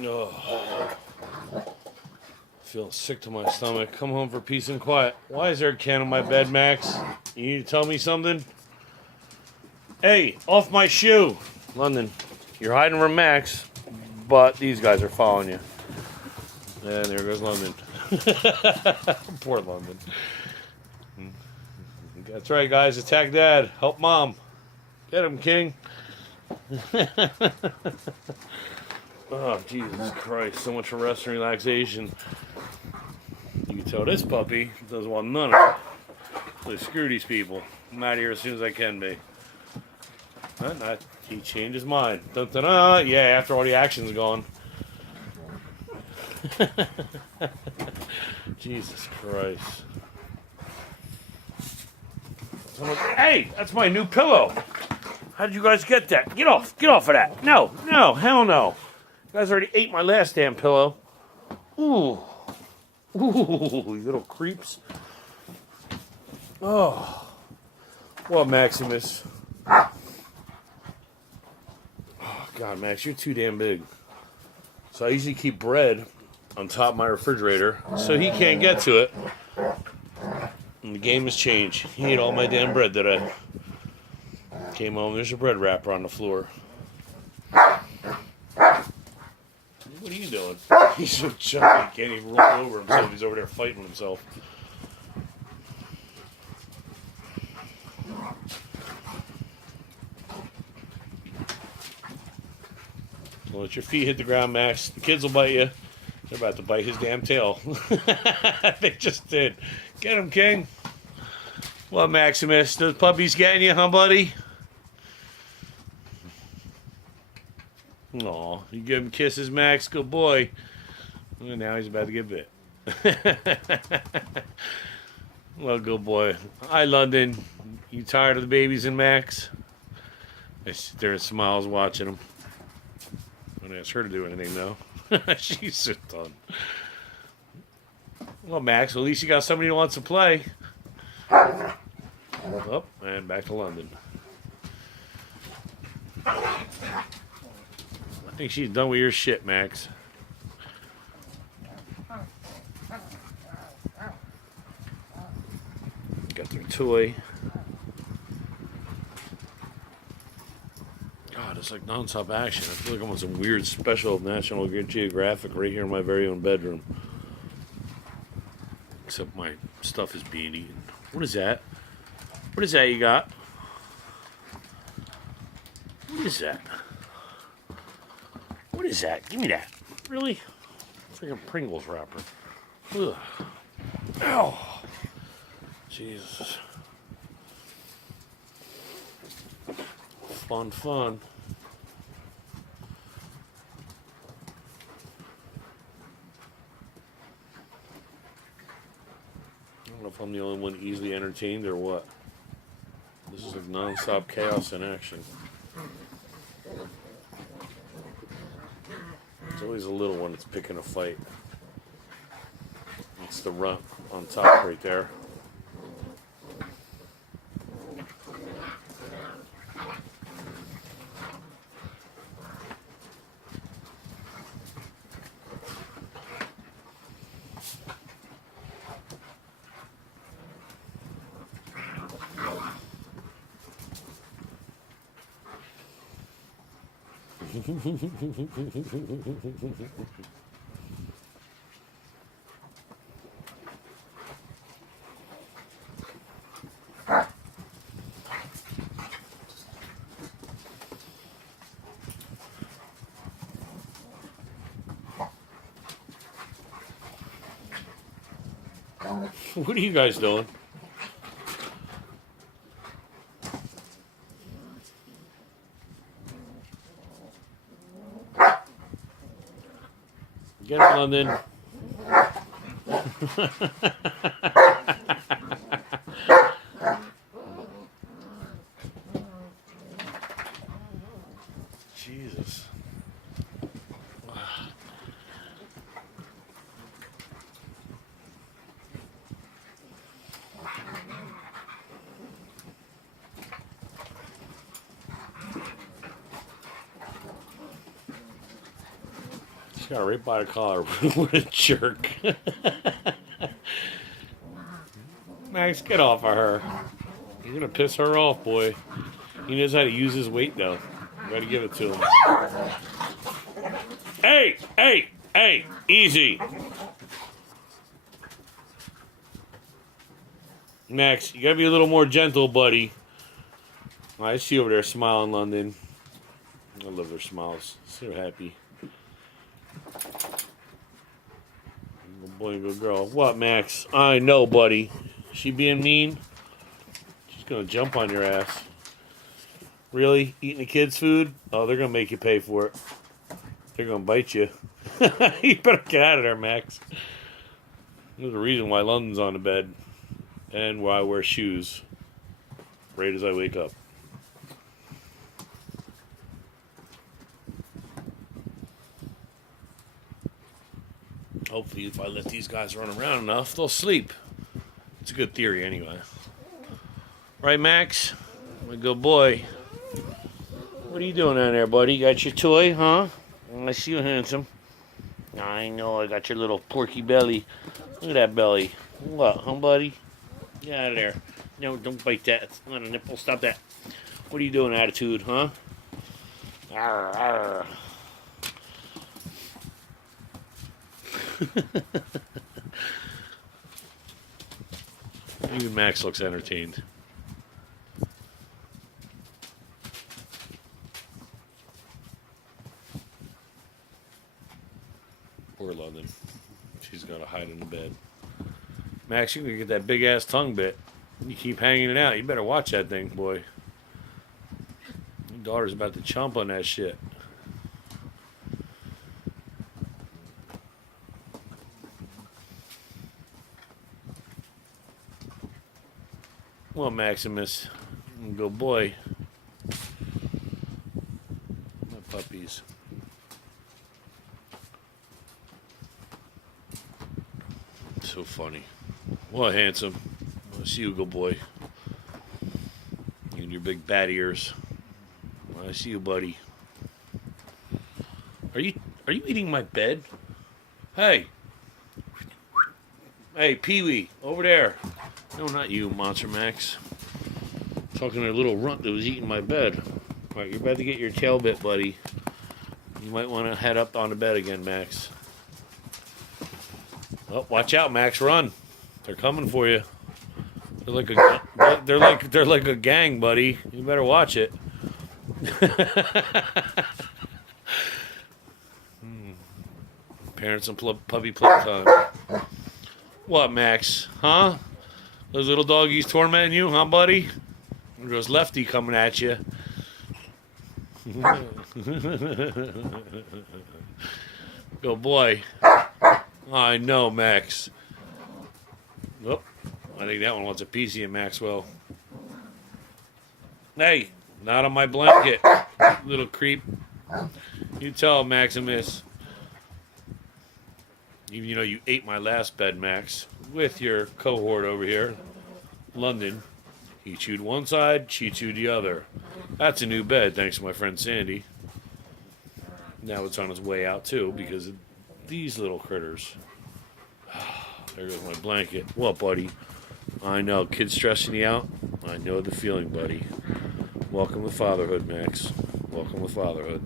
Oh, feel sick to my stomach. Come home for peace and quiet. Why is there a can on my bed, Max? You need to tell me something? Hey, off my shoe! London, you're hiding from Max, but these guys are following you. And there goes London. Poor London. That's right, guys. Attack Dad. Help Mom. Get him, King. Oh, Jesus Christ. So much for rest and relaxation. You can tell this puppy doesn't want none of it. So screw these people. I'm out of here as soon as I can be. He changed his mind. Dun, dun, dun. Yeah, after all the action's gone. Jesus Christ. Hey, that's my new pillow. How did you guys get that? Get off of that. No, hell no. You guys already ate my last damn pillow. Ooh, you little creeps. Oh, what, Maximus? Oh, God, Max, you're too damn big. So I usually keep bread on top of my refrigerator so he can't get to it. And the game has changed. He ate all my damn bread that I came home. There's a bread wrapper on the floor. What are you doing? He's so chunky, he can't even roll over himself. He's over there fighting himself. Don't let your feet hit the ground, Max. The kids will bite you. They're about to bite his damn tail. They just did. Get him, King. What, Maximus? Those puppies getting you, huh, buddy? Aw, you give him kisses, Max. Good boy. And now he's about to get bit. Well, good boy. Hi, London. You tired of the babies and Max? I sit there and smiles watching them. I don't ask her to do anything, though. She's so done. Well, Max, at least you got somebody who wants to play. Oh, and back to London. I think she's done with your shit, Max. Got their toy. God, it's like non-stop action. I feel like I'm on some weird special National Geographic right here in my very own bedroom. Except my stuff is being eaten. What is that? What is that you got? What is that? What is that? Give me that. Really? Freaking Pringles wrapper. Ugh. Ow. Jesus. Fun. I don't know if I'm the only one easily entertained or what. This is like non-stop chaos in action. There's always a little one that's picking a fight. It's the runt on top right there. What are you guys doing? Get it, London. Jesus. Got her right by the collar. What a jerk. Max, get off of her. You're going to piss her off, boy. He knows how to use his weight, though. You got to give it to him. Hey, hey, hey, easy. Max, you got to be a little more gentle, buddy. I see you over there smiling, London. I love their smiles. So happy. Good boy and good girl. What, Max? I know, buddy. She being mean? She's going to jump on your ass. Really? Eating the kids' food? Oh, they're going to make you pay for it. They're going to bite you. You better get out of there, Max. There's a reason why London's on the bed. And why I wear shoes. Right as I wake up. Hopefully, if I let these guys run around enough, they'll sleep. It's a good theory, anyway. Right, Max? My good boy. What are you doing down there, buddy? You got your toy, huh? I see you, handsome. I know, I got your little porky belly. Look at that belly. What, huh, buddy? Get out of there. No, don't bite that. It's not a nipple. Stop that. What are you doing, attitude, huh? Arr, arr. Even Max looks entertained. Poor London. She's got to hide in the bed. Max, you're going to get that big ass tongue bit. You keep hanging it out. You better watch that thing, boy. Your daughter's about to chomp on that shit. Well, Maximus, good boy. My puppies. So funny. Well, handsome. I see you, good boy. You and your big bat ears. I see you, buddy. Are you eating my bed? Hey. Hey, Pee-wee, over there. No, not you, Monster Max. I'm talking to a little runt that was eating my bed. All right, you're about to get your tail bit, buddy. You might want to head up on the bed again, Max. Oh, watch out, Max! Run! They're coming for you. They're like a gang, buddy. You better watch it. Parents and puppy playtime. What, Max? Huh? Those little doggies tormenting you, huh, buddy? There goes Lefty coming at you. Good boy. I know, Max. Oh, I think that one wants a piece of you, Maxwell. Hey, not on my blanket, little creep. You tell Maximus. Even though you ate my last bed, Max, with your cohort over here, London. He chewed one side, she chewed the other. That's a new bed, thanks to my friend Sandy. Now it's on its way out, too, because of these little critters. There goes my blanket. What, buddy? I know, kids stressing you out? I know the feeling, buddy. Welcome to fatherhood, Max. Welcome to fatherhood.